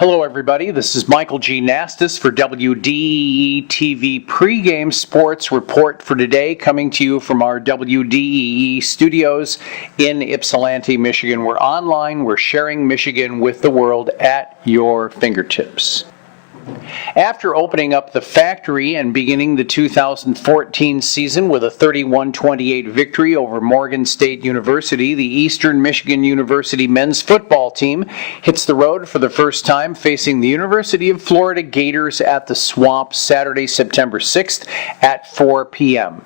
Hello everybody, this is Michael G. Nastis for WDEE-TV pregame sports report for today, coming to you from our WDEE studios in Ypsilanti, Michigan. We're online, we're sharing Michigan with the world at your fingertips. After opening up the factory and beginning the 2014 season with a 31-28 victory over Morgan State University, the Eastern Michigan University men's football team hits the road for the first time, facing the University of Florida Gators at the Swamp Saturday, September 6th at 4 p.m.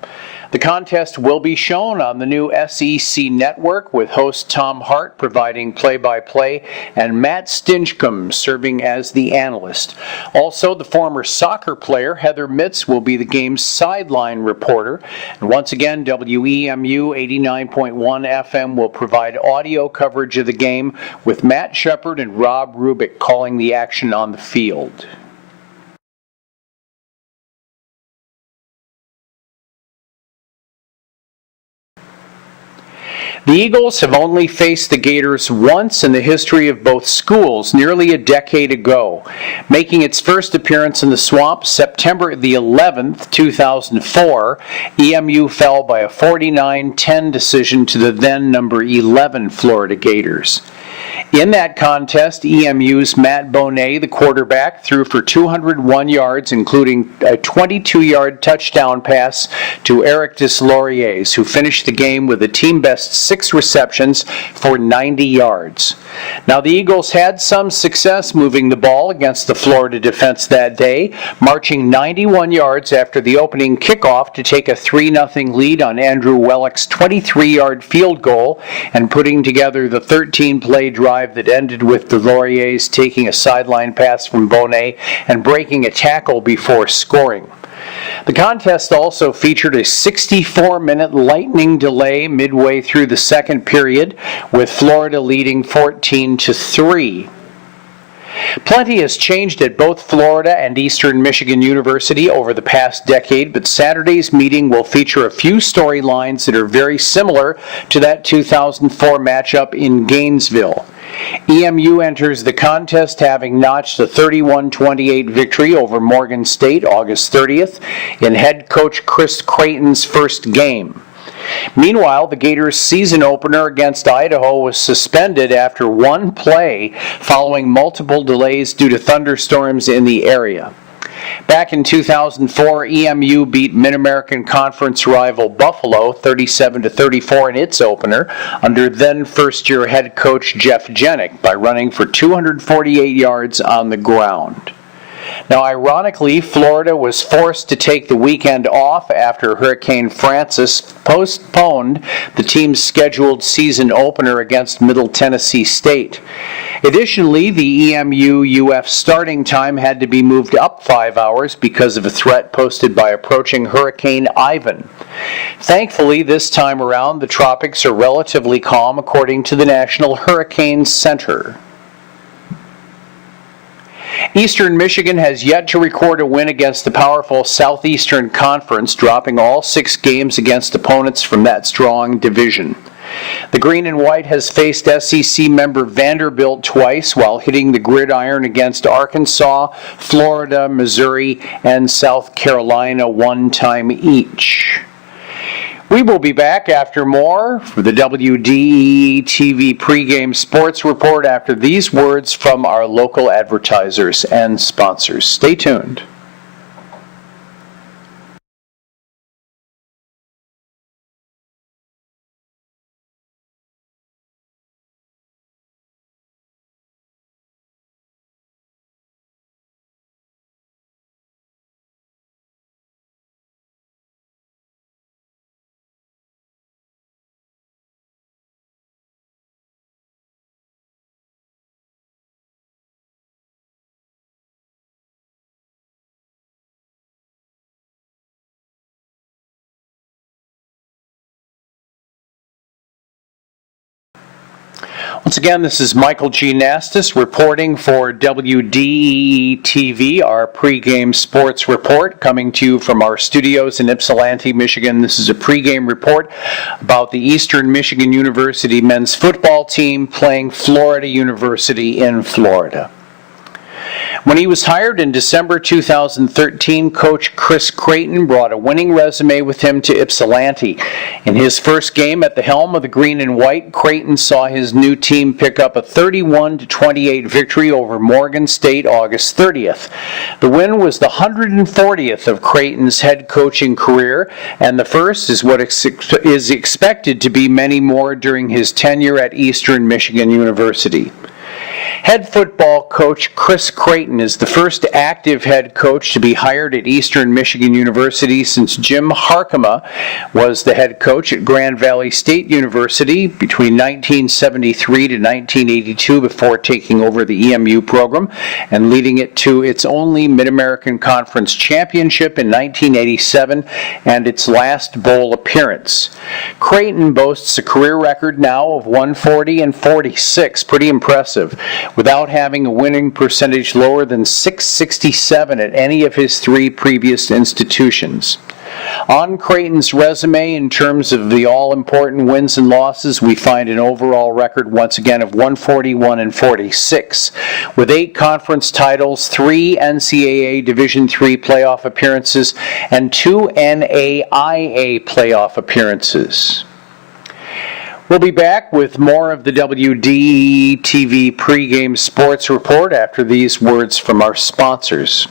The contest will be shown on the new SEC network, with host Tom Hart providing play-by-play and Matt Stinchcomb serving as the analyst. Also, the former soccer player Heather Mitz will be the game's sideline reporter. And once again, WEMU 89.1 FM will provide audio coverage of the game, with Matt Shepard and Rob Rubik calling the action on the field. The Eagles have only faced the Gators once in the history of both schools, nearly a decade ago. Making its first appearance in the Swamp September the 11th, 2004, EMU fell by a 49-10 decision to the then number 11 Florida Gators. In that contest, EMU's Matt Bonet, the quarterback, threw for 201 yards, including a 22-yard touchdown pass to Eric Deslauriers, who finished the game with a team-best 6 receptions for 90 yards. Now, the Eagles had some success moving the ball against the Florida defense that day, marching 91 yards after the opening kickoff to take a 3-0 lead on Andrew Wellick's 23-yard field goal and putting together the 13-play drive that ended with Deslauriers taking a sideline pass from Bonet and breaking a tackle before scoring. The contest also featured a 64-minute lightning delay midway through the second period, with Florida leading 14-3. Plenty has changed at both Florida and Eastern Michigan University over the past decade, but Saturday's meeting will feature a few storylines that are very similar to that 2004 matchup in Gainesville. EMU enters the contest having notched a 31-28 victory over Morgan State August 30th in head coach Chris Creighton's first game. Meanwhile, the Gators' season opener against Idaho was suspended after one play following multiple delays due to thunderstorms in the area. Back in 2004, EMU beat Mid-American Conference rival Buffalo 37-34 in its opener under then first-year head coach Jeff Jenick by running for 248 yards on the ground. Now, ironically, Florida was forced to take the weekend off after Hurricane Francis postponed the team's scheduled season opener against Middle Tennessee State. Additionally, the EMU-UF starting time had to be moved up 5 hours because of a threat posted by approaching Hurricane Ivan. Thankfully, this time around, the tropics are relatively calm, according to the National Hurricane Center. Eastern Michigan has yet to record a win against the powerful Southeastern Conference, dropping all 6 games against opponents from that strong division. The Green and White has faced SEC member Vanderbilt twice, while hitting the gridiron against Arkansas, Florida, Missouri, and South Carolina one time each. We will be back after more for the WDEE-TV pregame sports report after these words from our local advertisers and sponsors. Stay tuned. Once again, this is Michael G. Nastis reporting for WDEE-TV, our pregame sports report, coming to you from our studios in Ypsilanti, Michigan. This is a pregame report about the Eastern Michigan University men's football team playing Florida University in Florida. When he was hired in December 2013, Coach Chris Creighton brought a winning resume with him to Ypsilanti. In his first game at the helm of the Green and White, Creighton saw his new team pick up a 31-28 victory over Morgan State August 30th. The win was the 140th of Creighton's head coaching career, and the first is what is expected to be many more during his tenure at Eastern Michigan University. Head football coach Chris Creighton is the first active head coach to be hired at Eastern Michigan University since Jim Harkema was the head coach at Grand Valley State University between 1973 to 1982 before taking over the EMU program and leading it to its only Mid-American Conference championship in 1987 and its last bowl appearance. Creighton boasts a career record now of 140-46, pretty impressive, without having a winning percentage lower than .667 at any of his three previous institutions. On Creighton's resume, in terms of the all-important wins and losses, we find an overall record once again of 141-46, with 8 conference titles, 3 NCAA Division III playoff appearances, and 2 NAIA playoff appearances. We'll be back with more of the WDEE-TV pregame sports report after these words from our sponsors.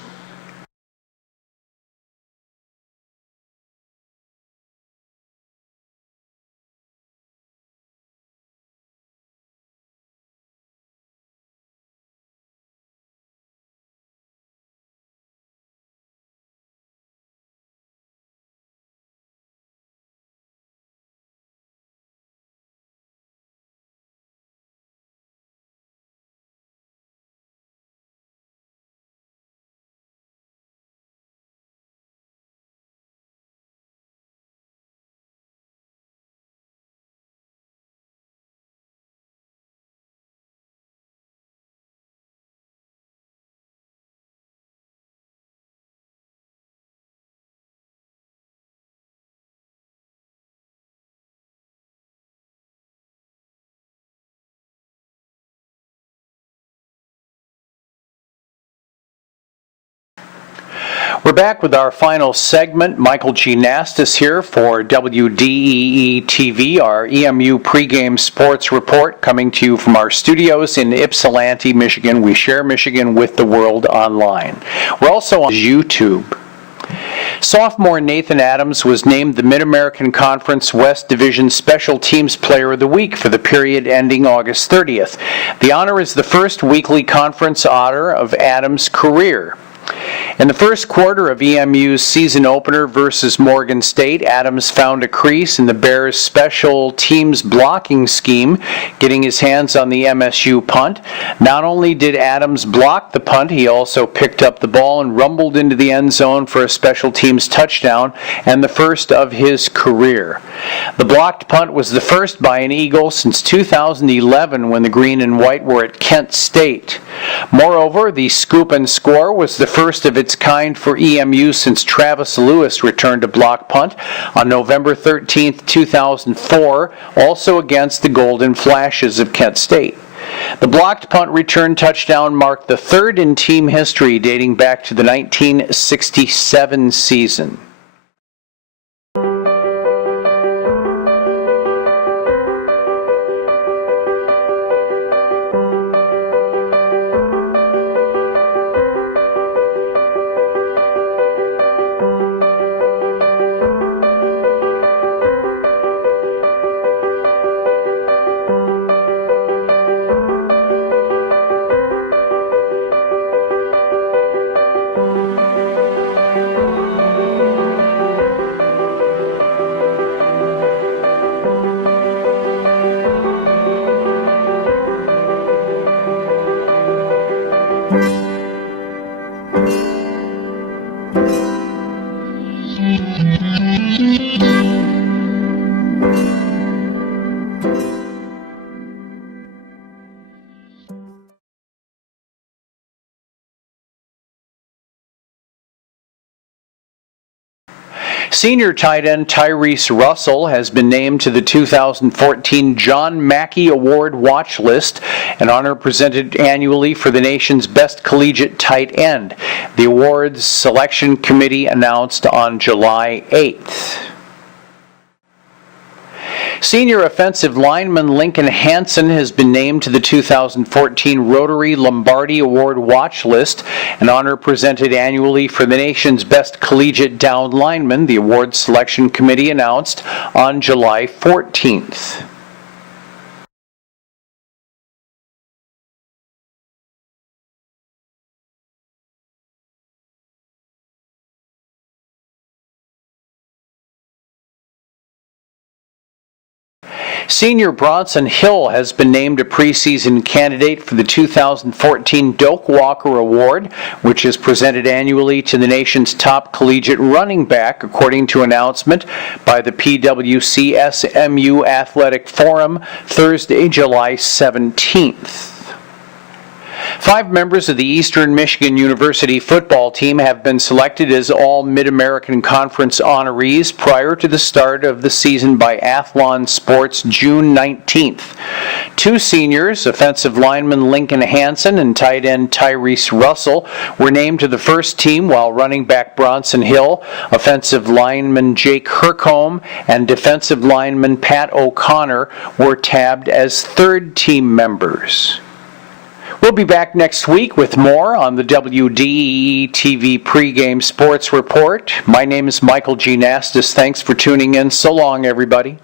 We're back with our final segment. Michael G. Nastis here for WDEE-TV, our EMU pregame sports report, coming to you from our studios in Ypsilanti, Michigan. We share Michigan with the world online. We're also on YouTube. Sophomore Nathan Adams was named the Mid-American Conference West Division Special Teams Player of the Week for the period ending August 30th. The honor is the first weekly conference honor of Adams' career. In the first quarter of EMU's season opener versus Morgan State, Adams found a crease in the Bears' special teams blocking scheme, getting his hands on the MSU punt. Not only did Adams block the punt, he also picked up the ball and rumbled into the end zone for a special teams touchdown, and the first of his career. The blocked punt was the first by an Eagle since 2011 when the Green and White were at Kent State. Moreover, the scoop and score was the first of its kind for EMU since Travis Lewis returned a block punt on November 13, 2004, also against the Golden Flashes of Kent State. The blocked punt return touchdown marked the third in team history dating back to the 1967 season. Senior tight end Tyrese Russell has been named to the 2014 John Mackey Award watch list, an honor presented annually for the nation's best collegiate tight end. The awards selection committee announced on July 8th. Senior offensive lineman Lincoln Hansen has been named to the 2014 Rotary Lombardi Award watch list, an honor presented annually for the nation's best collegiate down lineman, the award selection committee announced on July 14th. Senior Bronson Hill has been named a preseason candidate for the 2014 Doak Walker Award, which is presented annually to the nation's top collegiate running back, according to announcement by the PWC-SMU Athletic Forum Thursday, July 17th. 5 members of the Eastern Michigan University football team have been selected as all Mid-American Conference honorees prior to the start of the season by Athlon Sports June 19th. 2 seniors, offensive lineman Lincoln Hansen and tight end Tyrese Russell, were named to the first team, while running back Bronson Hill, offensive lineman Jake Hercombe, and defensive lineman Pat O'Connor were tabbed as third-team members. We'll be back next week with more on the WDEE-TV pregame sports report. My name is Michael G. Nastis. Thanks for tuning in. So long, everybody.